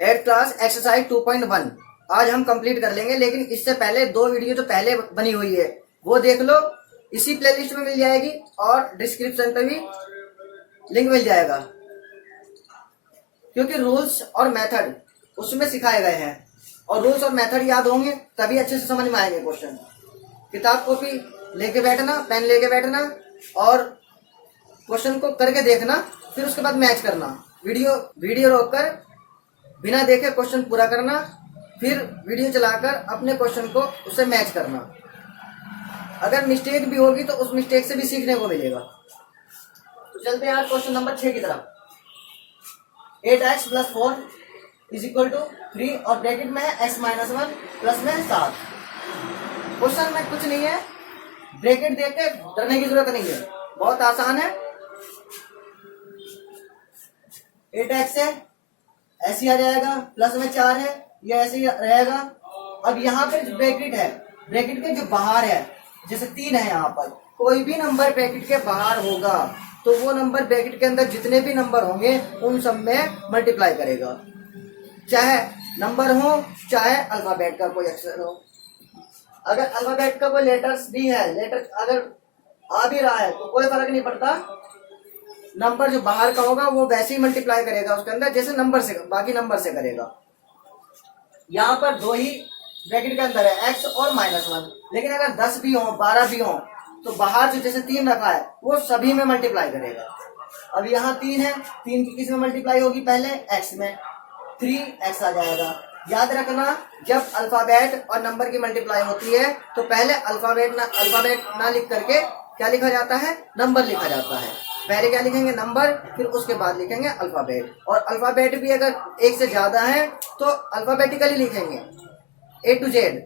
8th class exercise 2.1 आज हम complete कर लेंगे, लेकिन इससे पहले 2 वीडियो जो पहले बनी हुई है वो देख लो, इसी प्लेलिस्ट में मिल जाएगी और डिस्क्रिप्शन पे भी लिंक मिल जाएगा, क्योंकि रूल्स और मेथड उसमें सिखाए गए हैं और रूल्स और मेथड याद होंगे तभी अच्छे से समझ में आएंगे क्वेश्चन। किताब कॉपी लेके बैठना, पेन लेके बैठना और क्वेश्चन को करके देखना, फिर उसके बाद मैच करना। वीडियो रोककर बिना देखे क्वेश्चन पूरा करना, फिर वीडियो चलाकर अपने क्वेश्चन को उससे मैच करना। अगर मिस्टेक भी होगी तो उस मिस्टेक से भी सीखने को मिलेगा। तो चलते हैं आज क्वेश्चन नंबर 6 की तरफ। 8x + 4 = 3 और ब्रैकेट में है x - 1 प्लस में 7। क्वेश्चन में कुछ नहीं है, ब्रैकेट देख के डरने की जरूरत नहीं है, बहुत आसान है। 8x है, ऐसे ही आ जाएगा, प्लस में 4 है, ये ऐसे ही रहेगा। अब यहाँ पे जो ब्रैकेट है, ब्रैकेट के जो बाहर है, जैसे 3 है, यहाँ पर कोई भी नंबर ब्रैकेट के बाहर होगा तो वो नंबर ब्रैकेट के अंदर जितने भी नंबर होंगे उन सब में मल्टीप्लाई करेगा, चाहे नंबर हो चाहे अल्फाबेट का कोई अक्षर हो। अगर अल्फाबेट का कोई लेटर्स भी है, लेटर अगर आ भी रहा है तो कोई फर्क नहीं पड़ता, नंबर जो बाहर का होगा वो वैसे ही मल्टीप्लाई करेगा उसके अंदर जैसे नंबर से, बाकी नंबर से करेगा। यहाँ पर 2 ही ब्रैकेट के अंदर है, x और -1, लेकिन अगर 10 भी हो 12 भी हो तो बाहर जो जैसे 3 रखा है वो सभी में मल्टीप्लाई करेगा। अब यहाँ 3 है, 3 की किस में मल्टीप्लाई होगी, पहले x में, 3x आ जाएगा। याद रखना, जब अल्फाबेट और नंबर की मल्टीप्लाई होती है तो पहले अल्फाबेट ना लिख करके क्या लिखा जाता है, नंबर लिखा जाता है। पहले क्या लिखेंगे, नंबर, फिर उसके बाद लिखेंगे अल्फाबेट। और अल्फाबेट भी अगर एक से ज्यादा है तो अल्फाबेटिकली लिखेंगे, A to Z।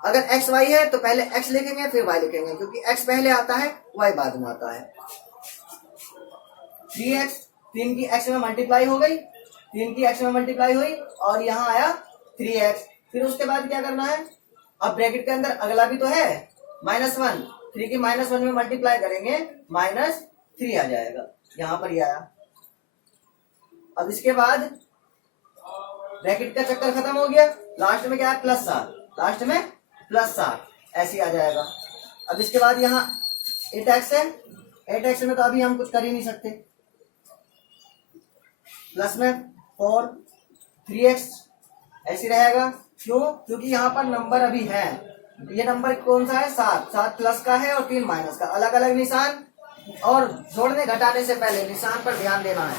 अगर x y है तो पहले x लिखेंगे फिर y लिखेंगे, क्योंकि x पहले आता है y बाद में आता है। 3x, 3 की x में मल्टीप्लाई हो गई, 3 की x में मल्टीप्लाई हुई और यहाँ आया 3x। फिर उसके बाद क्या करना है, अब ब्रैकेट के अंदर अगला भी तो है -1, 3 की -1 में मल्टीप्लाई करेंगे, -3 आ जाएगा, यहाँ पर ये आया। अब इसके बाद ब्रैकेट का चक्कर खत्म हो गया, लास्ट में क्या है, +7, लास्ट में +7 ऐसे आ जाएगा। अब इसके बाद यहाँ 8x है, 8x में तो अभी हम कुछ कर ही नहीं सकते, प्लस में 4, 3x ऐसे रहेगा। क्यों, क्योंकि यहाँ पर नंबर अभी है, ये नंबर कौन सा है, 7 प्लस का है और 3 माइनस का, अलग अलग निशान, और जोड़ने घटाने से पहले निशान पर ध्यान देना है।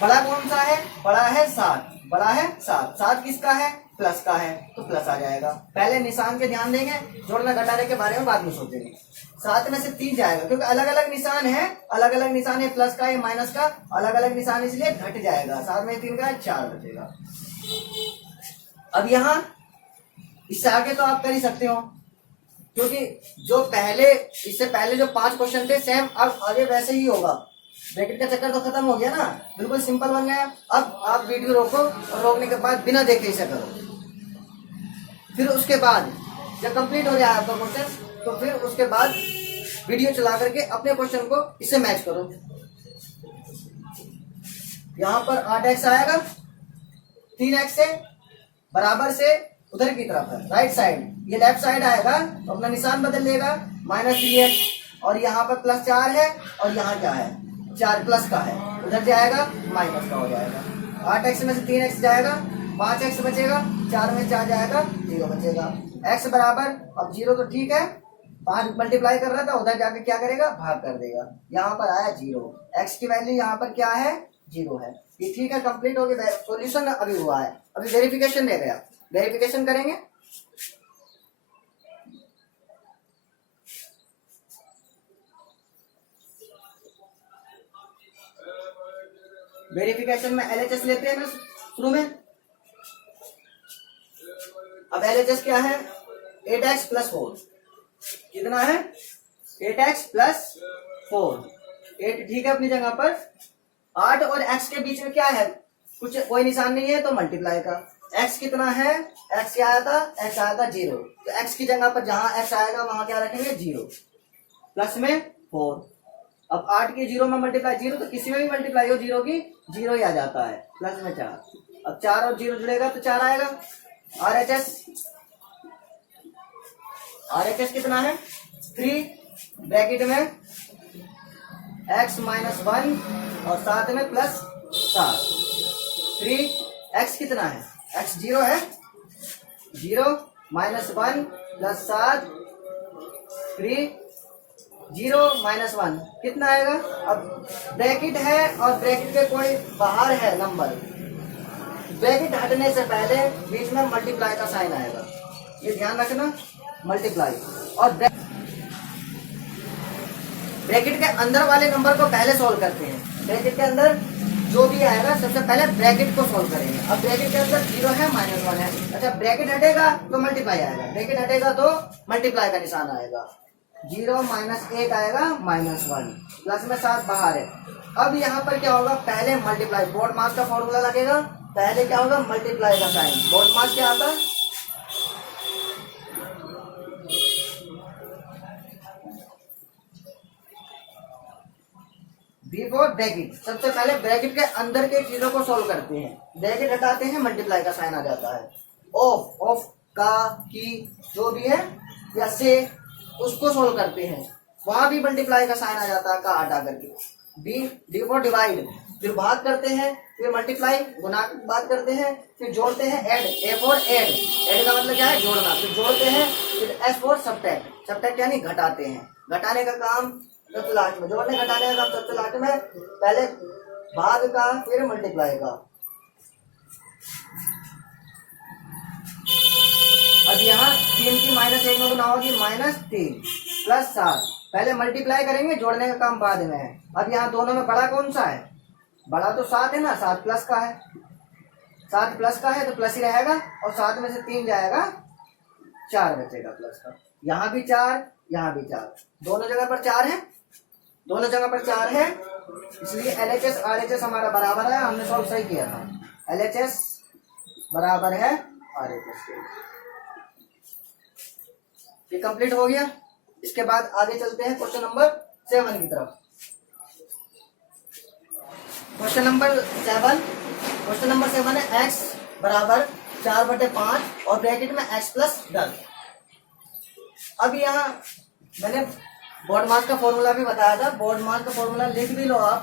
बड़ा कौन सा है, बड़ा है 7, बड़ा है 7 किसका है, प्लस का है, तो प्लस आ जाएगा। पहले निशान के ध्यान देंगे, जोड़ना घटाने के बारे में बाद में सोचेंगे। 7 में से 3 जाएगा, क्योंकि अलग अलग निशान है, अलग अलग निशान है, प्लस का है माइनस का, अलग अलग निशान, इसलिए घट जाएगा। 7 में 3 का है, 4 बचेगा। अब यहाँ इससे आगे तो आप कर ही सकते हो, क्योंकि जो पहले, इससे पहले जो 5 क्वेश्चन थे सेम अब आगे वैसे ही होगा। ब्रैकेट का चक्कर तो खत्म हो गया ना, बिल्कुल सिंपल बन गया। अब आप वीडियो रोको और रोकने के बाद बिना देखे इसे करो, फिर उसके बाद जब कंप्लीट हो जाए आपका क्वेश्चन तो फिर उसके बाद वीडियो चला करके अपने क्वेश्चन को इससे मैच करो। यहाँ पर 8x आएगा, 3x से बराबर से उधर की तरफ है, राइट साइड, ये लेफ्ट साइड आएगा तो अपना निशान बदल लेगा, -3x, और यहाँ पर +4 है और यहाँ क्या है, 4 प्लस का है, उधर जाएगा माइनस का हो जाएगा। 8x में से 3x जाएगा, 5x बचेगा, 4 में 4 जाएगा, 0 बचेगा। x बराबर, अब 0 तो ठीक है, 5 मल्टीप्लाई कर रहा था, उधर जाके क्या करेगा, भाग कर देगा, यहाँ पर आया 0, x की वैल्यू यहाँ पर क्या है, 0 है। ये ठीक है, कंप्लीट हो गया, सॉल्यूशन अभी हुआ है, अभी वेरिफिकेशन रह गया, वेरिफिकेशन करेंगे। वेरिफिकेशन में LHS लेते हैं शुरू में। अब LHS क्या है, 8x + 4 कितना है, 8x + 4, 8 ठीक है अपनी जगह पर, 8 और x के बीच में क्या है, कुछ कोई निशान नहीं है तो मल्टीप्लाई का। x कितना है, x क्या आया था, x आया था 0, तो x की जगह पर जहां x आएगा वहां क्या रखेंगे, 0, प्लस में 4। अब 8 के 0 में मल्टीप्लाई, 0 तो किसी में भी मल्टीप्लाई हो 0 की जीरो ही आ जाता है, प्लस में 4। अब 4 और 0 जुड़ेगा तो 4 आएगा। RHS कितना है 3 ब्रैकेट में x माइनस 1 और साथ में प्लस 7। 3x कितना है, x 0 है, 0 माइनस 1 प्लस 7, 3 0 माइनस 1 कितना आएगा। अब ब्रैकेट है और ब्रैकेट के कोई बाहर है नंबर, ब्रैकेट हटने से पहले बीच में मल्टीप्लाई का साइन आएगा, ये ध्यान रखना, मल्टीप्लाई। और ब्रैकेट के अंदर वाले नंबर को पहले सॉल्व करते हैं। ब्रैकेट के अंदर जो भी आएगा सबसे पहले ब्रैकेट को सॉल्व करेंगे। अब ब्रैकेट के अंदर 0 है, -1 है, अच्छा ब्रैकेट हटेगा तो मल्टीप्लाई आएगा, ब्रैकेट हटेगा तो मल्टीप्लाई का निशान आएगा। 0 माइनस 1 आएगा -1, प्लस में 7 बाहर है। अब यहाँ पर क्या होगा, पहले मल्टीप्लाई, बोर्ड मास का फॉर्मूला लगेगा, पहले क्या होगा मल्टीप्लाई का साइन। बोर्ड मास क्या आता है, बिफोर ब्रैकेट, सबसे पहले ब्रैकेट के अंदर के चीजों को सोल्व करते हैं, ब्रैकेट हटाते हैं मल्टीप्लाई का साइन आ जाता है। ऑफ का की जो भी है या से उसको सोल्व करते हैं, वहां भी मल्टीप्लाई का साइन आ जाता है का हटा करके। डी फॉर डिवाइड, फिर भाग करते हैं, फिर मल्टीप्लाई गुना बात करते हैं, फिर जोड़ते हैं add, A for add, add का मतलब क्या है जोड़ना, फिर जोड़ते हैं, फिर एस फॉर सब्ट्रैक्ट, सब्ट्रैक्ट यानी घटाते हैं, घटाने का काम सबसे लास्ट में, जोड़ने घटाने का काम सबसे लास्ट में, पहले भाग का फिर मल्टीप्लाई का। अब यहाँ 3 की -1 में गुना होगी -3 प्लस 7, पहले मल्टीप्लाई करेंगे, जोड़ने का काम बाद में है। अब यहाँ दोनों में बड़ा कौन सा है, बड़ा तो 7 है ना, 7 प्लस का है, 7 प्लस का है तो प्लस ही रहेगा, और 7 में से 3 जाएगा 4 बचेगा प्लस का। यहाँ भी 4, यहाँ भी 4, दोनों जगह पर 4 है, दोनों जगह पर 4 है, इसलिए LHS RHS हमारा बराबर है, हमने सॉल्व सही किया था, LHS बराबर है RHS के। ये कंप्लीट हो गया। इसके बाद आगे चलते हैं क्वेश्चन नंबर 7 की तरफ। क्वेश्चन नंबर 7 है x बराबर 4/5 और ब्रैकेट में x प्लस 10। अब यहाँ मैंने बोर्ड मास का फॉर्मूला भी बताया था, बोर्ड मास का फॉर्मूला लिख भी लो आप,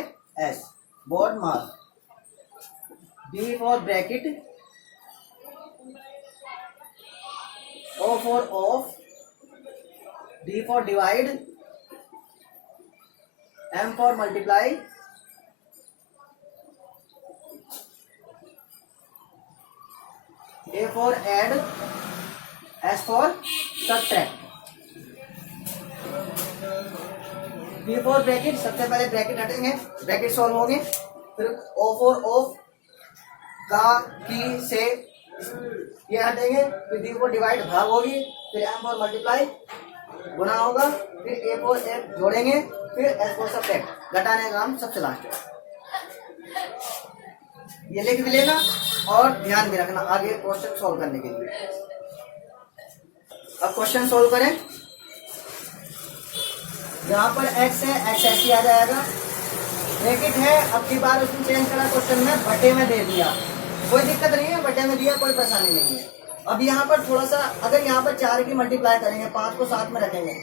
BODMAS, board mass. B for bracket, O for of, D for divide, M for multiply, A for add, S for subtract, B for bracket, सबसे पहले ब्रैकेट हटेंगे, ब्रैकेट सॉल्व होंगे, फिर O फॉर ऑफ, का की से ये हटेंगे, फिर D फॉर डिवाइड भाग होगी, फिर M फॉर मल्टीप्लाई गुना होगा, फिर A फॉर ऐड जोड़ेंगे, फिर S फॉर सब्ट्रैक्ट, घटाने का काम सबसे लास्ट है। ये लिख भी लेना और ध्यान भी रखना आगे क्वेश्चन सॉल्व करने के लिए। अब क्वेश्चन सॉल्व करें, यहाँ पर x है, x ऐसे आ जाएगा, ब्रैकेट है, अब की बार उसने चेंज करा क्वेश्चन में, बटे में दे दिया, कोई दिक्कत नहीं है, बटे में दिया कोई परेशानी नहीं है। अब यहाँ पर थोड़ा सा, अगर यहाँ पर 4 की मल्टीप्लाई करेंगे, 5 को 7 में रखेंगे,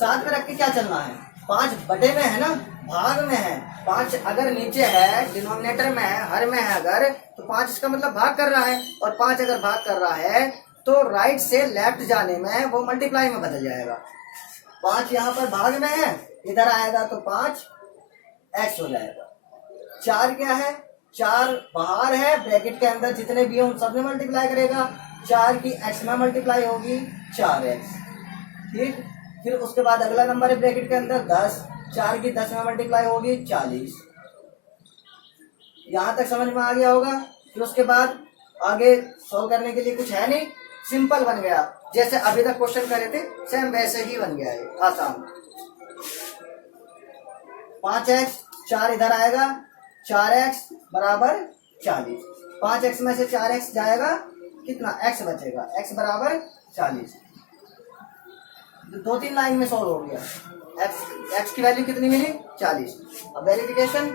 7 में रख के क्या चलना है, 5 बटे में है ना, भाग में है, 5 अगर नीचे है, डिनोमिनेटर में है, हर में है अगर, तो 5 इसका मतलब भाग कर रहा है, और 5 अगर भाग कर रहा है तो राइट से लेफ्ट जाने में वो मल्टीप्लाई में बदल जाएगा। 5 यहाँ पर भाग में है, इधर आएगा तो 5x हो जाएगा। 4 क्या है, 4 बाहर है, ब्रैकेट के अंदर जितने भी हैं उन सब में मल्टीप्लाई करेगा, 4 की x में मल्टीप्लाई होगी 4x, ठीक। फिर उसके बाद अगला नंबर है ब्रैकेट के अंदर 10, 4 की 10 में मल्टीप्लाई होगी 40। यहाँ तक समझ में आ गया होगा। फिर उसके बाद आगे सॉल्व करने के लिए कुछ है नहीं, सिंपल बन गया, जैसे अभी तक क्वेश्चन करे थे सेम वैसे ही बन गया है, आसान। 5x, 4 इधर आएगा, 4x बराबर 40, 5x में से 4x जाएगा, कितना x बचेगा, x बराबर 40। दो तीन लाइन में सॉल्व हो गया। एक्स की वैल्यू कितनी मिली 40। अब वेरिफिकेशन,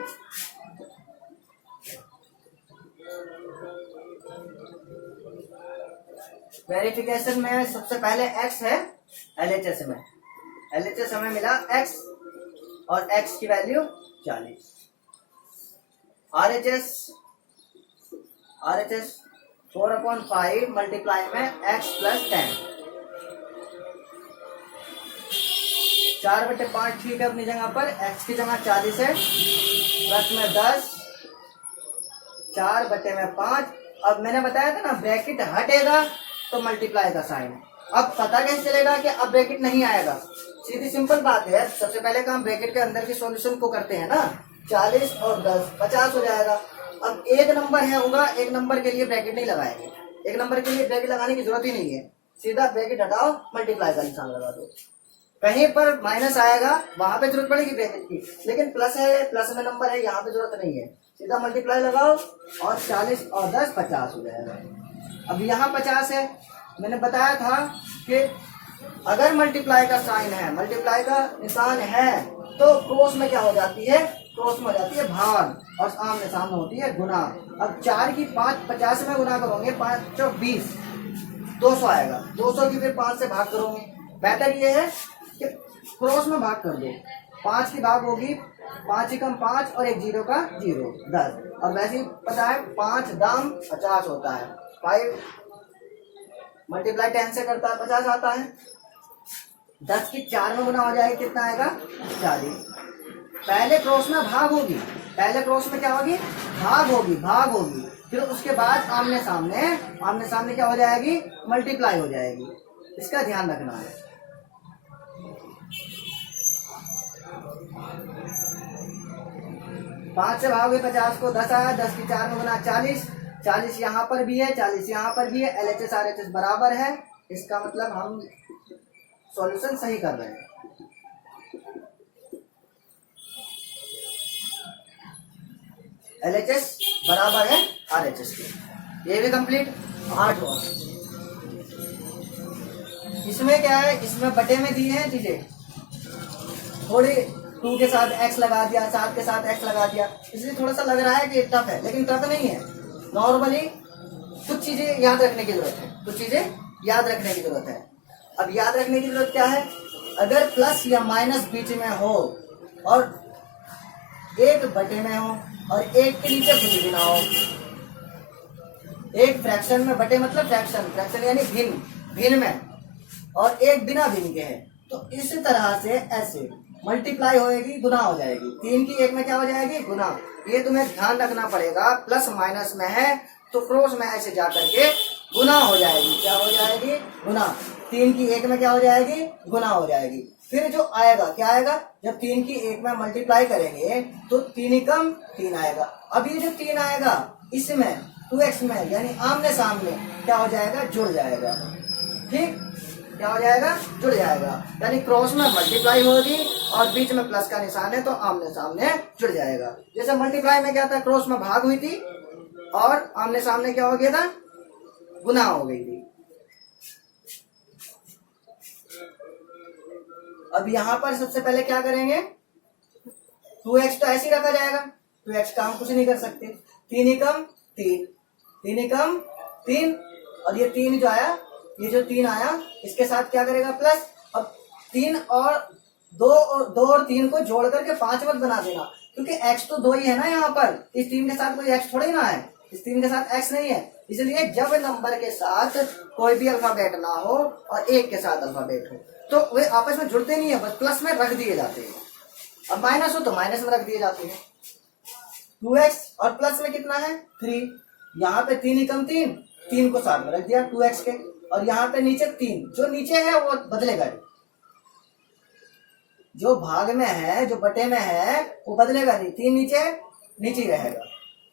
वेरिफिकेशन में सबसे पहले एक्स है एलएचएस में, एलएचएस हमें मिला एक्स और एक्स की वैल्यू 40। आरएचएस 4/5 मल्टीप्लाई में एक्स प्लस 10, 4/5 ठीक है अपनी जगह पर, एक्स की जगह 40 है, प्लस में 10, 4/5। अब मैंने बताया था ना ब्रैकेट हटेगा तो मल्टीप्लाई का साइन। अब पता कैसे चलेगा कि अब ब्रैकेट नहीं आएगा? सीधी सिंपल बात है, सबसे पहले काम ब्रैकेट के अंदर के सॉल्यूशन को करते हैं ना, 40 और 10 50 हो जाएगा। अब एक नंबर है होगा, एक नंबर के लिए ब्रैकेट नहीं लगाएंगे, एक नंबर के लिए ब्रैकेट लगाने की जरूरत ही नहीं है, सीधा ब्रैकेट हटाओ मल्टीप्लाई का निशान लगा दो। कहीं पर माइनस आएगा वहां पे जरूरत पड़ेगी ब्रैकेट की, लेकिन प्लस है, प्लस में नंबर है, यहाँ पे जरूरत नहीं है, सीधा मल्टीप्लाई लगाओ और 40 और 10 50 हो जाएगा। अब यहाँ 50 है, मैंने बताया था कि अगर मल्टीप्लाई का साइन है, मल्टीप्लाई का निशान है, तो क्रॉस में क्या हो जाती है, क्रॉस में हो जाती है भाग और आमने सामने होती है गुना। अब 4 की 5 50 में गुना करोगे, 5 × 20 200 आएगा, 200 की फिर 5 से भाग करोगे। बेहतर ये है कि क्रॉस में भाग कर दो, 5 की भाग होगी 5 एकम 5 और एक 0 का 0 10। और वैसे ही पता है 5 दाम 50 होता है, 5 मल्टीप्लाई 10 से करता है 50 आता है। 10 की 4 में गुना हो जाएगा, कितना आएगा 40। पहले क्रॉस में भाग होगी, पहले क्रॉस में क्या होगी भाग होगी, भाग होगी, फिर उसके बाद आमने सामने, आमने सामने क्या हो जाएगी मल्टीप्लाई हो जाएगी। इसका ध्यान रखना है। पांच से भागोगे 50 को, 10 आया, 10 की 4 में गुना 40, 40 यहाँ पर भी है, 40 यहाँ पर भी है, एलएचएस आरएचएस बराबर है, इसका मतलब हम सॉल्यूशन सही कर रहे हैं। एलएचएस बराबर है आरएचएस के, ये भी कंप्लीट। 8वां, इसमें क्या है, इसमें बटे में दी है चीजें, थोड़ी 2 के साथ x लगा दिया, 7 के साथ x लगा दिया, इसलिए थोड़ा सा लग रहा है कि टफ है, लेकिन टफ नहीं है। नॉर्मली कुछ चीजें याद रखने की जरूरत है, कुछ चीजें याद रखने की जरूरत है। अब याद रखने की जरूरत क्या है, अगर प्लस या माइनस बीच में हो और 1 बटे में हो और 1 के नीचे कुछ भी ना हो, एक फ्रैक्शन में, बटे मतलब फ्रैक्शन, फ्रैक्शन यानी भिन्न, भिन्न में, और एक बिना भिन्न के है, तो इस तरह से ऐसे मल्टीप्लाई होएगी, गुना हो जाएगी। 3 की 1 में क्या हो जाएगी गुना। ये तुम्हें ध्यान रखना पड़ेगा, प्लस माइनस में है तो क्रॉस में ऐसे जा करके गुना हो जाएगी, क्या हो जाएगी गुना। 3 की 1 में क्या हो जाएगी गुना हो जाएगी। फिर जो आएगा क्या आएगा, जब 3 की 1 में मल्टीप्लाई करेंगे तो 3 एकम 3 आएगा। अब ये जो 3 आएगा इसमें 2x में यानी आमने सामने क्या हो जाएगा, जुड़ जाएगा। ठीक, क्या हो जाएगा, जुड़ जाएगा, यानी क्रॉस में मल्टीप्लाई होगी और बीच में प्लस का निशान है तो आमने सामने जुड़ जाएगा। जैसे मल्टीप्लाई में क्या था, क्रॉस में भाग हुई थी और आमने सामने क्या हो गया था, गुना हो गई थी। अब यहाँ पर सबसे पहले क्या करेंगे, 2x तो ऐसे ही रखा जाएगा, 2x का हम कुछ नहीं कर सकते। 3 एकम 3, 3 एकम 3, और ये 3 जो आया, ये जो 3 आया इसके साथ क्या करेगा प्लस। अब 3 और 2 और 3 को जोड़ करके 5 मत बना देना, क्योंकि x तो 2 ही है ना यहाँ पर, इस 3 के साथ कोई x थोड़ी ना है, इस 3 के साथ x नहीं है। इसलिए जब नंबर के साथ कोई भी अल्फाबेट ना हो और 1 के साथ अल्फाबेट हो तो वे आपस में जुड़ते नहीं है, बस प्लस में रख दिए जाते हैं। अब माइनस हो तो माइनस में रख दिए जाते हैं। 2x और प्लस में कितना है 3, यहाँ पे 3 एकम 3, 3 को साथ में रख दिया 2x के, और यहाँ पे नीचे 3, जो नीचे है वो बदलेगा, जो भाग में है जो बटे में है वो बदलेगा नहीं, 3 नीचे नीचे ही रहेगा।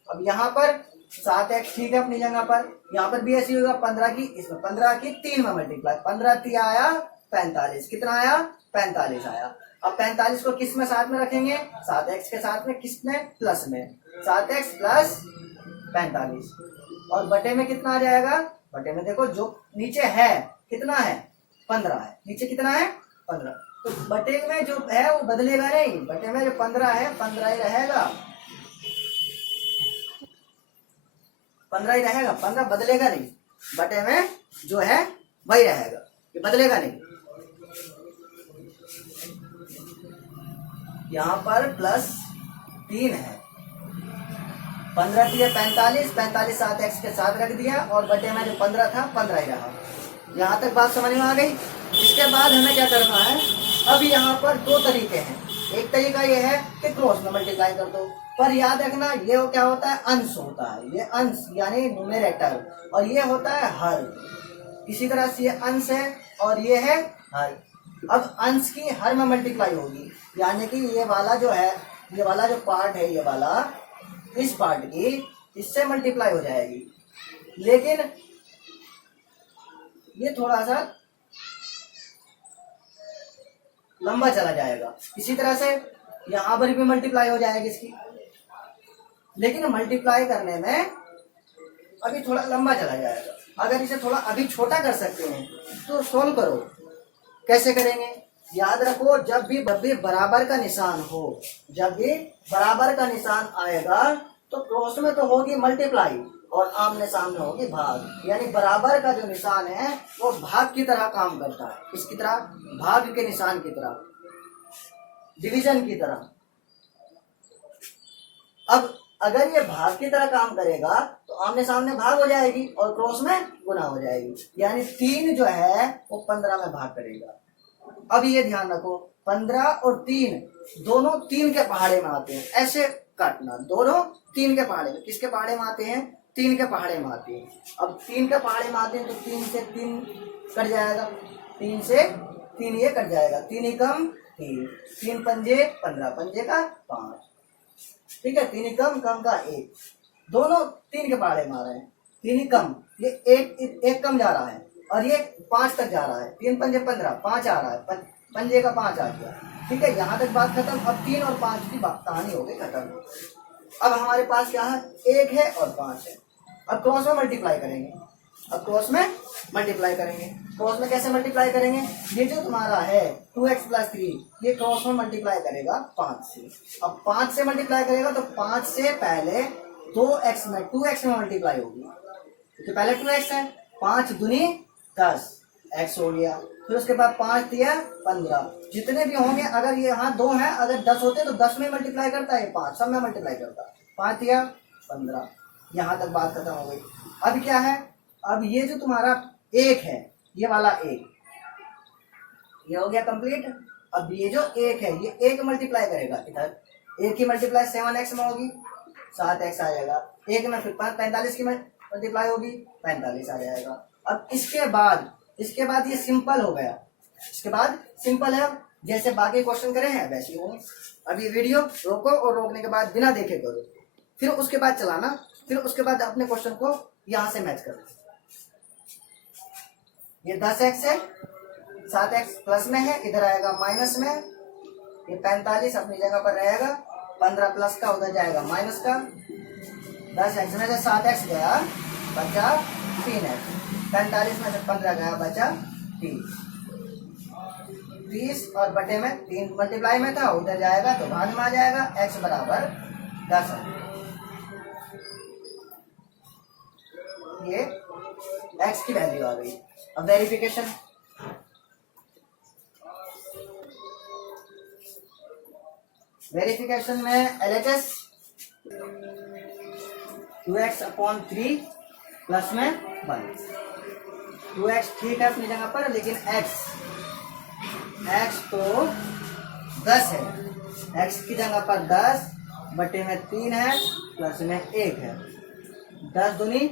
अब यहाँ पर 7x ठीक है अपनी जगह पर, यहाँ पर भी ऐसी होगा 15 की, इसमें 15 की 3 में मल्टीप्लाई, 15 3 आया 45, कितना आया 45 आया। अब 45 को किस में साथ में रखेंगे, 7x के साथ में, किस में प्लस में, 7x प्लस 45, और बटे में कितना आ जाएगा, बटे में देखो जो नीचे है कितना है 15 है, नीचे कितना है 15। तो बटे में जो है वो बदलेगा नहीं, बटे में जो 15 है 15 ही रहेगा, 15 ही रहेगा, 15 बदलेगा नहीं, बटे में जो है वही रहेगा, ये बदलेगा नहीं। यहाँ पर +3 है, 15 दिया 45, 45 साथ एक्स के साथ रख दिया और बटे में जो 15 था 15 ही रहा। यहाँ तक बात समझ में आ गई। इसके बाद हमें क्या करना है, अब यहाँ पर दो तरीके हैं। एक तरीका ये है कि क्रॉस में मल्टीप्लाई कर दो, पर याद रखना ये क्या होता है, अंश होता है, ये अंश यानी न्यूमेरेटर, और ये होता है हर। इसी तरह से ये अंश है और ये है हर। अब अंश की हर में मल्टीप्लाई होगी, यानी कि ये वाला जो है, ये वाला जो पार्ट है, ये वाला इस पार्ट की इससे मल्टीप्लाई हो जाएगी, लेकिन ये थोड़ा सा लंबा चला जाएगा। इसी तरह से यहां पर भी मल्टीप्लाई हो जाएगी इसकी, लेकिन मल्टीप्लाई करने में अभी थोड़ा लंबा चला जाएगा। अगर इसे थोड़ा अभी छोटा कर सकते हैं तो सोल्व करो। कैसे करेंगे, याद रखो, जब भी बराबर का निशान हो, जब भी बराबर का निशान आएगा तो क्रॉस में तो होगी मल्टीप्लाई और आमने सामने होगी भाग। यानी बराबर का जो निशान है वो भाग की तरह काम करता है, किसकी तरह, भाग के निशान की तरह, डिवीजन की तरह। अब अगर ये भाग की तरह काम करेगा तो आमने सामने भाग हो जाएगी और क्रॉस में गुना हो जाएगी, यानी 3 जो है वो 15 में भाग करेगा। अब ये ध्यान रखो, 15 और 3 दोनों 3 के पहाड़े में आते हैं, ऐसे काटना, दोनों 3 के पहाड़े में, किसके पहाड़े में आते हैं, 3 के पहाड़े में आते हैं। अब 3 के पहाड़े में आते हैं तो 3 से 3 कट जाएगा, 3 से 3 ये कट जाएगा, 3 ही कम 3, 3 पंजे 15, पंजे का 5, ठीक है, 3 ही कम, कम का 1, दोनों 3 के पहाड़े में आ रहे हैं, 3 ही कम, ये एक कम जा रहा है और ये 5 तक जा रहा है, 3 पंजे 15, 5 आ रहा है, पंजे का 5 आ गया, ठीक है, यहाँ तक बात खत्म। अब 3 और 5 की कहानी हो गई खत्म। अब हमारे पास क्या है, 1 है और 5 है। अब क्रॉस में मल्टीप्लाई करेंगे, अब क्रॉस में मल्टीप्लाई करेंगे, क्रॉस में कैसे मल्टीप्लाई करेंगे, ये जो तुम्हारा है 2x + 3 ये क्रॉस में मल्टीप्लाई करेगा 5 से। अब 5 से मल्टीप्लाई करेगा तो 5 से पहले 2x में 2x में मल्टीप्लाई होगी, क्योंकि पहले 2x है, 5 दूनी 10 x हो गया, फिर उसके बाद 5 दिया 15, जितने भी होंगे, अगर ये यहाँ 2 है, अगर 10 होते तो 10 में मल्टीप्लाई करता है, 5 सब में मल्टीप्लाई करता है, 5 दिया 15, यहाँ तक बात खत्म हो गई। अब क्या है, अब ये जो तुम्हारा 1 है, ये वाला 1 ये हो गया कंप्लीट। अब ये जो 1 है ये 1 मल्टीप्लाई करेगा इधर, 1 की मल्टीप्लाई 7x में होगी, 7x आ जाएगा, 1 में फिर 45 की मल्टीप्लाई होगी, 45 आ जाएगा। अब इसके बाद ये सिंपल हो गया, इसके बाद सिंपल है, जैसे बाकी क्वेश्चन करे हैं वैसे ही होंगे। अब ये वीडियो रोको और रोकने के बाद बिना देखे करो, फिर उसके बाद चलाना, फिर उसके बाद अपने क्वेश्चन को यहां से मैच करो। ये 10x है, 7x प्लस में है, इधर आएगा माइनस में, ये 45 अपनी जगह पर रहेगा, 15 प्लस का उधर जाएगा माइनस का, 10x में से 7x गया बचा 3x, 45 में से 15 गया बचा 30 और बटे में 3 मल्टीप्लाई में था, उधर जाएगा तो भाग में आ जाएगा, x बराबर 10 है। ये x की वैल्यू आ गई। अब वेरिफिकेशन, में LHS 2x/3 प्लस में 1, 2x ठीक है अपनी जगह पर, लेकिन x तो 10 है, x की जगह पर 10 बटे में 3 है प्लस में 1 है, 10 दूनी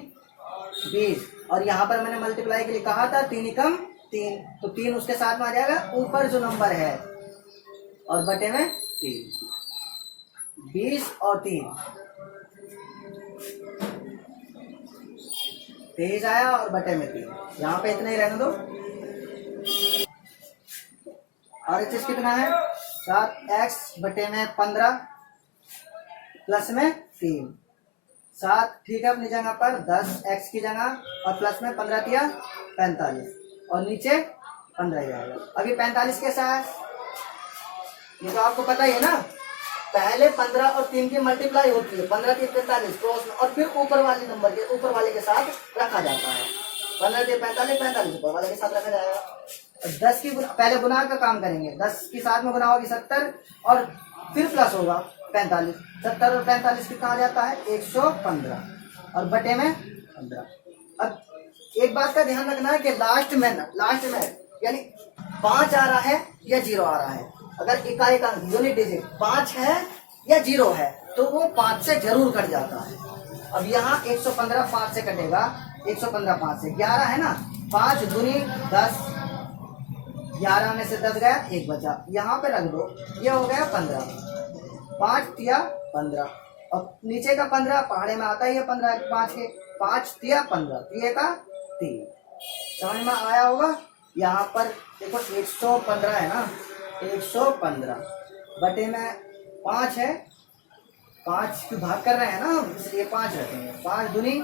20, और यहाँ पर मैंने मल्टीप्लाई के लिए कहा था 3 ही कम 3, तो 3 उसके साथ में आ जाएगा, ऊपर जो नंबर है और बटे में 3, 20 और 3 23 आया और बटे में 3, यहाँ पे इतना ही रहने दो। और एच कितना है, 7x बटे में 15 प्लस में 3, 7 ठीक है अपनी जगह पर, 10x की जगह और प्लस में 15 दिया 45, और नीचे 15 ही आएगा। अभी 45 कैसा है, ये तो आपको पता ही है ना, पहले 15 और 3 की मल्टीप्लाई होती है, 15 3 45 क्रॉस में, और फिर ऊपर वाले नंबर के ऊपर वाले के साथ रखा जाता है। 15 3 45 45 ऊपर वाले के साथ रखा जाएगा। 10 की पहले गुना का काम करेंगे, 10 की साथ में गुना होगी 70 और फिर प्लस होगा 45। 70 और 45 कितना आ जाता है 115 और बटे में 15। अब एक बात का ध्यान रखना है कि लास्ट में यानी 5 आ रहा है या 0 आ रहा है। अगर इकाई का यूनिट डिजिट 5 है या 0 है तो वो 5 से जरूर कट जाता है। अब यहाँ 115 5 से कटेगा, 115 5 से 11 है ना, 5 दूनी 10, 11 में से 10 गया 1 बचा, यहाँ पे रख दो, ये हो गया 15, 5 तिया 15 और नीचे का 15 पहाड़े में आता ही है 15 5 के, 5 तिया 15, तिये का 3। समझ में आया होगा। यहाँ पर देखो 115 है ना, 115 बटे में 5 है, 5 की भाग कर रहे हैं ना इसलिए 5 रखेंगे, 5 दूनी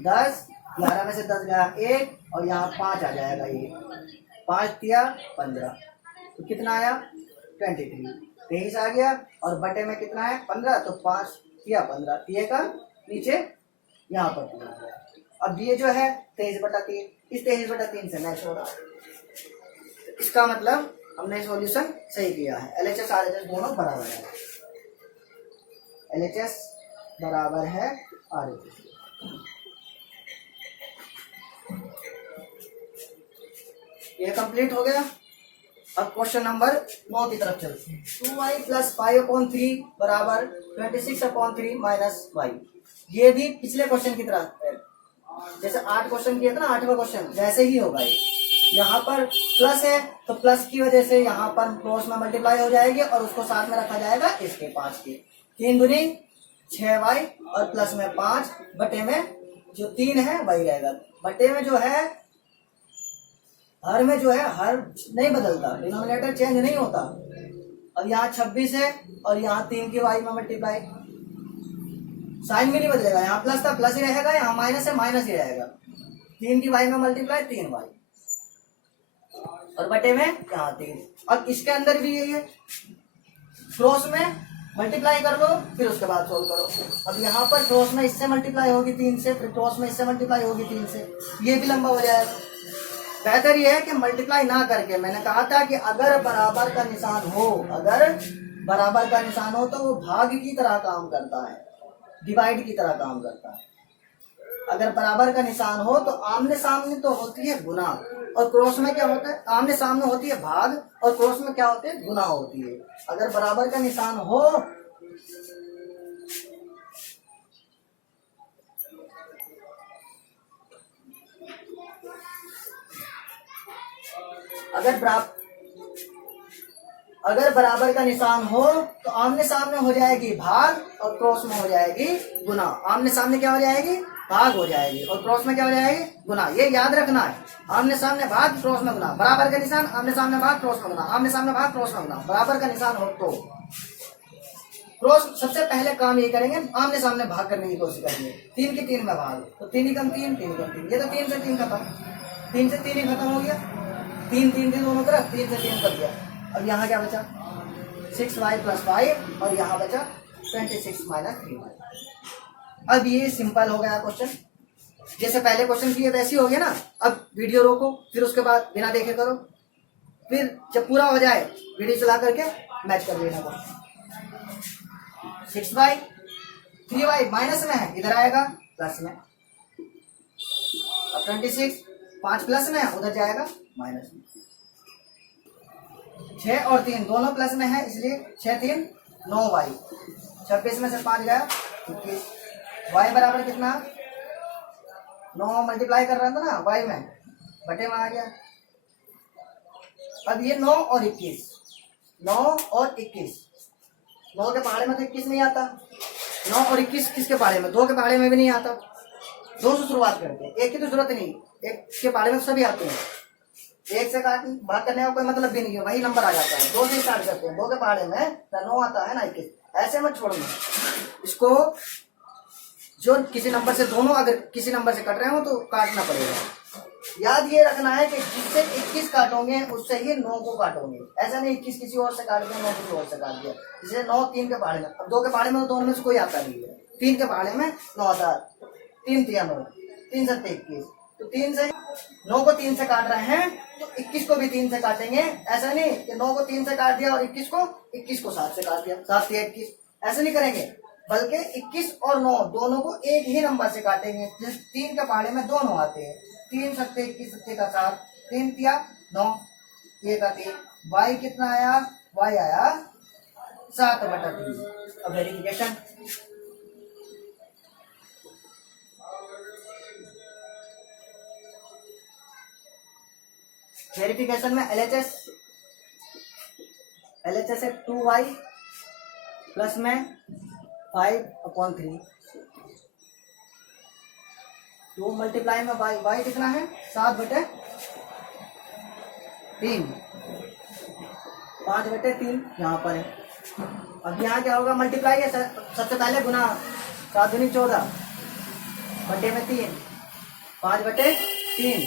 10, 11 में से 10 गया 1 और यहाँ 5 आ जाएगा, ये 5 तिया 15 तो कितना आया 23 आ गया। और बटे में कितना है 15 तो 5 तिया 15, तिये का नीचे यहाँ पर 3 आ गया। अब ये जो है 23/3, इस 23/3 से मैच हो रहा है, इसका मतलब हमने सॉल्यूशन सही किया है। LHS RHS दोनों बराबर है, LHS बराबर है RHS। ये कंप्लीट हो गया। अब क्वेश्चन नंबर 9 की तरफ चलते हैं। 2y + 5/3 बराबर 26/3 - y। ये भी पिछले क्वेश्चन की तरह है, जैसे 8 क्वेश्चन किया था ना, 8वां क्वेश्चन वैसे ही होगा। यहाँ पर प्लस है तो प्लस की वजह से यहाँ पर क्रॉस में मल्टीप्लाई हो जाएगी और उसको साथ में रखा जाएगा इसके 5 के। 3 दूनी 6y और प्लस में 5 बटे में जो 3 है वही रहेगा। बटे में जो है हर में जो है हर नहीं बदलता, डिनोमिनेटर चेंज नहीं होता। अब यहाँ 26 है और यहाँ 3 की y में मल्टीप्लाई, साइन भी नहीं बदलेगा, यहाँ प्लस था प्लस ही रहेगा, यहाँ माइनस है माइनस ही रहेगा। 3 की y में मल्टीप्लाई 3y और बटे में यहाँ 3। अब इसके अंदर भी यही है, क्रॉस में मल्टीप्लाई कर लो फिर उसके बाद सोल्व करो। अब यहाँ पर क्रॉस में इससे मल्टीप्लाई होगी 3 से, फिर क्रॉस में इससे मल्टीप्लाई होगी 3 से, ये भी लंबा हो जाएगा। बेहतर ये है कि मल्टीप्लाई ना करके, मैंने कहा था कि अगर बराबर का निशान हो, अगर बराबर का निशान हो तो वो भाग की तरह काम करता है, डिवाइड की तरह काम करता है। अगर बराबर का निशान हो तो आमने सामने तो होती है गुना, और क्रॉस में क्या होता है, आमने सामने होती है भाग और क्रॉस में क्या होते है गुना होती है। अगर बराबर का निशान हो अगर बराबर का निशान हो तो आमने सामने हो जाएगी भाग और क्रॉस में हो जाएगी गुना। आमने सामने क्या हो जाएगी भाग हो जाएगी और क्रॉस में क्या हो जाएगी गुना। ये याद रखना है, आमने सामने भाग क्रॉस में गुना, बराबर का निशान आमने सामने भाग क्रॉस में गुना, आमने सामने भाग क्रॉस में गुना। बराबर का निशान हो तो क्रॉस, सबसे पहले काम ये करेंगे आमने सामने भाग करने की कोशिश करेंगे। 3 की 3 में भाग तो 3 ही कम 3, 3 कम 3, ये तो 3 से 3 खत्म, 3 से 3 ही खत्म हो गया। 3 3 3 दोनों तरफ 3 से 3 कर दिया। अब यहाँ क्या बचा 6y + 5 और यहाँ बचा 26 - 3y। अब ये सिंपल हो गया क्वेश्चन, जैसे पहले क्वेश्चन किए वैसे हो गया ना। अब वीडियो रोको, फिर उसके बाद बिना देखे करो, फिर जब पूरा हो जाए वीडियो चला करके मैच कर लेना। 6y 3y माइनस में है, इधर आएगा प्लस में। अब 26 5 प्लस में है, उधर जाएगा माइनस में। 6 और 3 दोनों प्लस में है, इसलिए 6 3 9y। 26 में से 5 गया 21। y बराबर कितना 9 मल्टीप्लाई कर रहा था ना y में, बटे में आ गया। अब ये 9 और 21, 9 और 21, 9 के पहाड़े में तो 21 नहीं आता। 9 और 21 किसके पहाड़े में, 2 के पहाड़े में भी नहीं आता। 2 से शुरुआत करते हैं, 1 की तो जरूरत नहीं, 1 के पहाड़े में तो सभी आते हैं। 1 से काट बात करने का कोई मतलब भी नहीं है, वही नंबर आ जाता है। 2 से स्टार्ट करते हैं, 2 के पहाड़े में ना 9 आता है ना 21, ऐसे मत छोड़ना इसको। जो किसी नंबर से दोनों अगर किसी नंबर से कट रहे हो तो काटना पड़ेगा। याद ये रखना है कि जिससे 21 काटोगे उससे ही 9 को काटोगे। ऐसा नहीं 21 किसी और से काट दिया, 9 किसी और से काट दिया। जैसे 9 3 के पहाड़े में, अब 2 के पहाड़े में तो दोनों में से कोई आता नहीं है। 3 के पहाड़े में 9 आता, 3 3 9, 3 7 21, तो 3 से 9 को 3 से काट रहे हैं तो 21 को भी 3 से काटेंगे। ऐसा नहीं कि 9 को 3 से काट दिया और 21 को 7 से काट दिया, 7 3 21, ऐसा नहीं करेंगे, बल्कि 21 और 9 दोनों को एक ही नंबर से काटेंगे। जैसे 3 के पहाड़े में 2 9 आते हैं, 3 7 21, 7 का 7, 3 3 9, ये का 3, y कितना आया, y आया 7/3। अब वेरिफिकेशन, वेरिफिकेशन में LHS है 2y प्लस में 5/3, 2 मल्टीप्लाई में y कितना है 7/3, 5/3 यहाँ पर है। अब यहाँ क्या होगा, मल्टीप्लाई है, सबसे पहले गुना, 7 दूनी 14 बटे में 3, 5/3।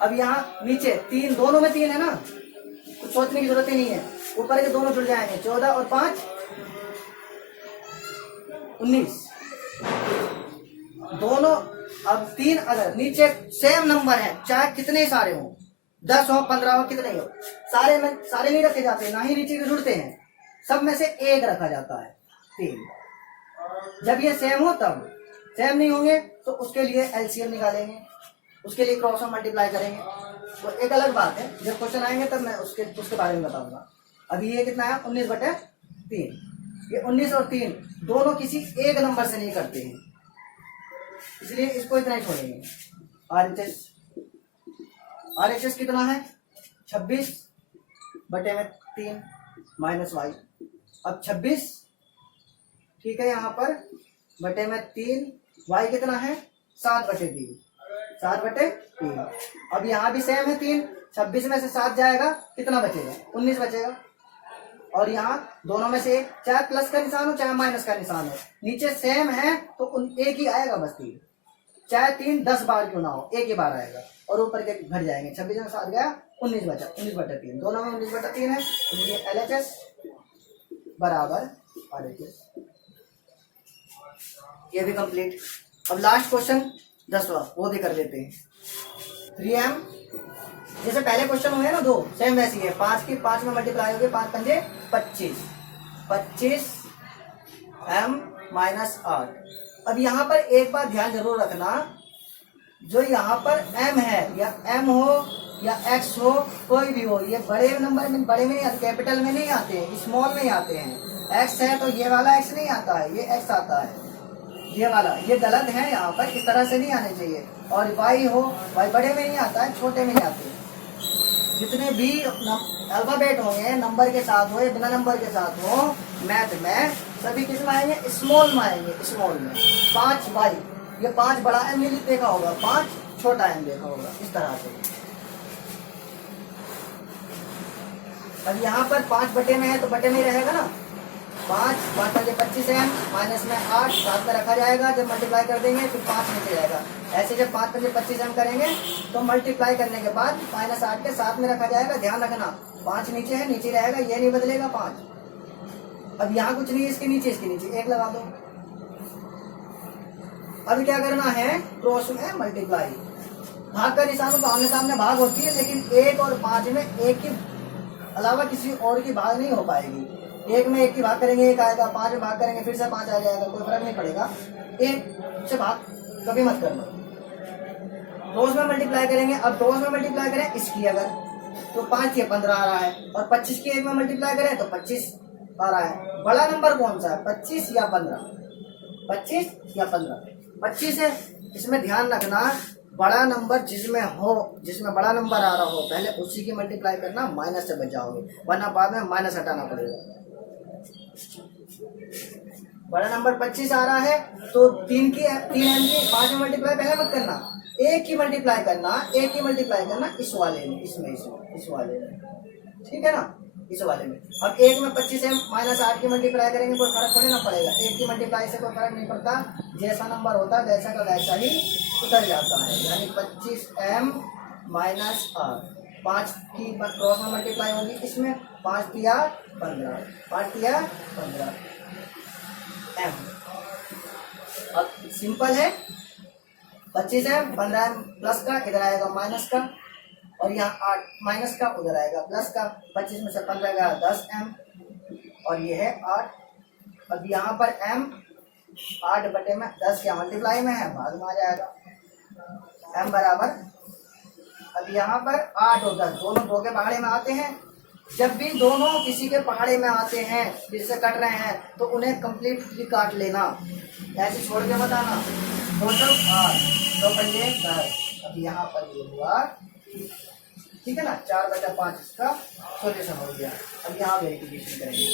अब यहाँ नीचे 3, दोनों में 3 है ना, कुछ सोचने की जरूरत ही नहीं है, ऊपर के दोनों जुड़ जाएंगे, 14 और 5 19 दोनों। अब 3 अगर नीचे सेम नंबर है, चाहे कितने सारे हो, 10 हो 15 हो कितने हो, सारे में सारे नहीं रखे जाते, ना ही नीचे के जुड़ते हैं, सब में से एक रखा जाता है 3। जब ये सेम हो तब, सेम नहीं होंगे तो उसके लिए एलसीएम निकालेंगे, उसके लिए क्रॉस और मल्टीप्लाई करेंगे, तो एक अलग बात है, जब क्वेश्चन आएंगे तब मैं उसके बारे में बताऊंगा। अभी ये कितना है 19/3, ये 19 और 3 दोनों किसी एक नंबर से नहीं करते हैं, इसलिए इसको इतना ही छोड़ेंगे। RHS कितना है 26/3 माइनस y। अब 26 ठीक है, यहाँ पर बटे में 3, y कितना है 7/3, 7/3। अब यहाँ भी सेम है 3, 26 में से 7 जाएगा, कितना बचेगा 19 बचेगा। और यहाँ दोनों में से चाहे प्लस का निशान हो चाहे माइनस का निशान हो, नीचे सेम है तो एक ही आएगा बस 3, चाहे 3 10 बार क्यों ना हो, एक ही बार आएगा और ऊपर के घट जाएंगे। 26 में 7 गया, 19 बचा, 19/3, दोनों में 19/3 है, इसलिए LHS बराबर RHS। ये भी कंप्लीट। अब लास्ट क्वेश्चन 10वां, वो भी कर लेते हैं। 3m, जैसे पहले क्वेश्चन हुए ना 2 सेम वैसी है, 5 की 5 में मल्टीप्लाई हो गए, 5 पंजे 25, 25m माइनस 8। अब यहाँ पर एक बात ध्यान जरूर रखना, जो यहाँ पर m है या m हो या x हो, कोई भी हो, ये बड़े नंबर में, बड़े में नहीं आते, कैपिटल में नहीं आते, स्मॉल में ही आते हैं। x है तो ये वाला x नहीं आता है, ये x आता है, ये वाला, ये गलत है, यहाँ पर इस तरह से नहीं आने चाहिए। और y हो, y बड़े में नहीं आता है, छोटे में नहीं आते। जितने भी अल्फाबेट होंगे नंबर के साथ हो या बिना नंबर के साथ हो मैथ में, सभी किस में आएंगे, स्मॉल में आएंगे, स्मॉल में। 5y, ये 5 बड़ा m देखा होगा, 5 छोटा m देखा होगा, इस तरह से। अब यहाँ पर 5 बटे में है तो बटे में ही रहेगा ना, 5 5 25m माइनस में 8 7 में रखा जाएगा, जब मल्टीप्लाई कर देंगे फिर 5 नीचे जाएगा। ऐसे जब 5 25m करेंगे तो मल्टीप्लाई करने के बाद -8 के 7 में रखा जाएगा। ध्यान रखना 5 नीचे है, नीचे रहेगा, ये नहीं बदलेगा 5। अब यहाँ कुछ नहीं है, इसके नीचे 1 लगा दो। अब क्या करना है, क्रॉस में मल्टीप्लाई, भाग का निशान तो आमने सामने भाग होती है, लेकिन 1 और 5 में एक के अलावा किसी और की भाग नहीं हो पाएगी। 1 में 1 की भाग करेंगे 1 आएगा, 5 में भाग करेंगे फिर से 5 आ जाएगा, कोई फर्क नहीं पड़ेगा। 1 से भाग कभी मत करना। रोज में मल्टीप्लाई करेंगे, अब रोज में मल्टीप्लाई करें इसकी अगर तो 5 या 15 आ रहा है, और 25 की 1 में मल्टीप्लाई करें तो 25 आ रहा है। बड़ा नंबर कौन सा है, 25 या 15? 25 या 15? 25 है। इसमें ध्यान रखना, बड़ा नंबर जिसमें हो, जिसमें बड़ा नंबर आ रहा हो, पहले उसी की मल्टीप्लाई करना, माइनस से बच जाओगे, वरना बाद में माइनस हटाना पड़ेगा। बड़ा नंबर 25 आ रहा है तो 3 की 3m की 5 में मल्टीप्लाई पहले मत करना, 1 की मल्टीप्लाई करना, 1 की मल्टीप्लाई करना इस वाले में, इसमें इस वाले में, ठीक है ना। इस वाले में। अब एक में 25 m माइनस 8 की मल्टीप्लाई करेंगे, कोई फर्क थोड़ी ना पड़ेगा, एक की मल्टीप्लाई से कोई फर्क नहीं पड़ता, जैसा नंबर होता है वैसा का वैसा ही उतर जाता है। यानी 25m माइनस 8, 5 की क्रॉस में मल्टीप्लाई होगी, इसमें 5 तिया 15, 5 तिया 15 m। अब सिंपल है, 25m 15m प्लस का इधर आएगा माइनस का, और यहाँ 8 माइनस का उधर आएगा प्लस का, 25 में से 15 गया 10m, और ये है 8। अब यहाँ पर m 8 बटे में 10 क्या मल्टीप्लाई में है, बाद में आ जाएगा m बराबर। अब यहाँ पर 8 और 10 दोनों दो के पहाड़े में आते हैं। जब भी दोनों किसी के पहाड़े में आते हैं, जिससे कट रहे हैं, तो उन्हें कंप्लीटली काट लेना, ऐसे छोड़ के बताना। टोटल 8, 2 पंजे 10। अब यहाँ पर ये हुआ, ठीक है ना, 4/5 इसका सोल्यूशन हो गया। अब यहाँ वेरिफिकेशन करेंगे।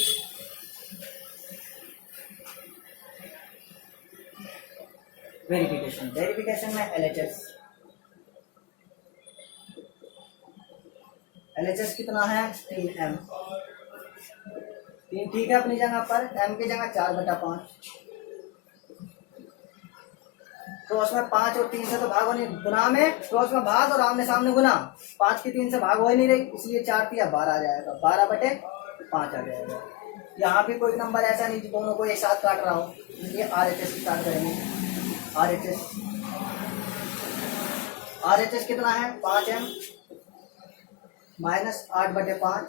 वेरिफिकेशन में LHS कितना है 3m, 3 ठीक है अपनी जगह पर, m की जगह 4/5। तो उसमें 5 और 3 से तो भाग हो नहीं, गुना में तो उसमें भाग और आमने सामने गुना, 5 की 3 से भाग हो ही नहीं रही, इसलिए 4 तिया 12 आ जाएगा, 12/5 आ जाएगा। यहाँ भी कोई नंबर ऐसा नहीं कि दोनों को एक साथ काट रहा हो, इसलिए RHS स्टार्ट करेंगे। RHS कितना है 5m माइनस 8/5,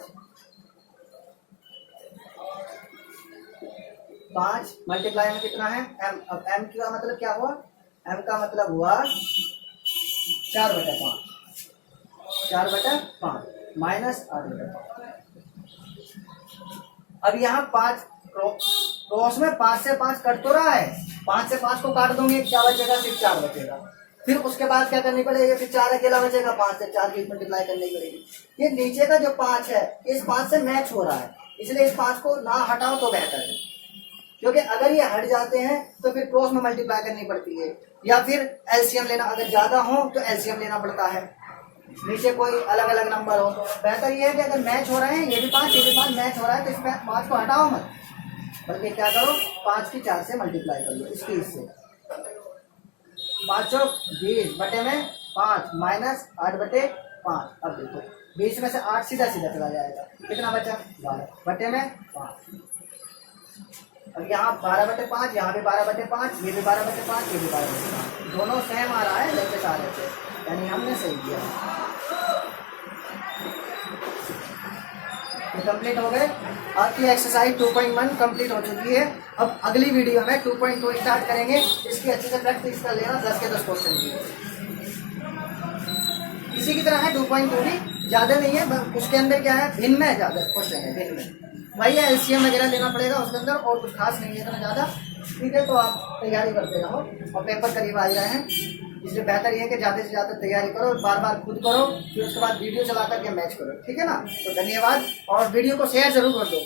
5 मल्टीप्लाई में कितना है m। अब m का मतलब क्या हुआ, m का मतलब हुआ 4/5, 4/5 माइनस 8/5। अब यहाँ 5 क्रॉस में 5 से 5 कट तो रहा है, 5 से 5 को काट दूंगे, क्या बचेगा, सिर्फ 4 बचेगा। फिर उसके बाद क्या करनी पड़ेगी, फिर 4 अकेला बचेगा, 5 से 4 की मल्टीप्लाई करनी पड़ेगी। ये नीचे का जो 5 है इस 5 से मैच हो रहा है, इसलिए इस 5 को ना हटाओ तो बेहतर है, क्योंकि अगर ये हट जाते हैं तो फिर क्रॉस में मल्टीप्लाई करनी पड़ती है, या फिर एलसीएम लेना, अगर ज्यादा हो तो एलसीएम लेना पड़ता है, नीचे कोई अलग अलग नंबर हो। तो बेहतर ये है कि अगर मैच हो रहे हैं, ये भी 5 ये भी 5 मैच हो रहा है, तो इस 5 को हटाओ मत, बल्कि क्या करो 5 की 4 से मल्टीप्लाई कर लो, इसकी इससे 5 20 बटे में 5 माइनस 8/5। अब देखो 20 में से 8 सीधा सीधा चला जाएगा, कितना बचा 12 बटे में 5। अब यहाँ 12/5, यहाँ भी 12/5, ये भी 12/5, ये भी 12/5, दोनों सेम आ रहा है, लेके आ रहे थे, यानी हमने सही किया। तो कंप्लीट हो गए, आपकी एक्सरसाइज 2.1 कंप्लीट हो चुकी है। अब अगली वीडियो में 2.2 स्टार्ट करेंगे, इसकी अच्छे से प्रैक्टिस कर लेना, 10 के 10 क्वेश्चन की। इसी की तरह है 2.2 भी, ज़्यादा नहीं है, उसके अंदर क्या है, भिन्न में ज़्यादा क्वेश्चन है, भिन्न में वही है, एलसीएम वगैरह लेना पड़ेगा उसके अंदर, और कुछ खास नहीं है इतना ज़्यादा। ठीक है, तो आप तैयारी करते रहो, और पेपर करीब आ ही रहे हैं, इसलिए बेहतर ये है कि ज़्यादा से ज़्यादा तैयारी करो, बार बार खुद करो, फिर उसके बाद वीडियो चला करके मैच करो, ठीक है ना। तो धन्यवाद, और वीडियो को शेयर जरूर कर दो।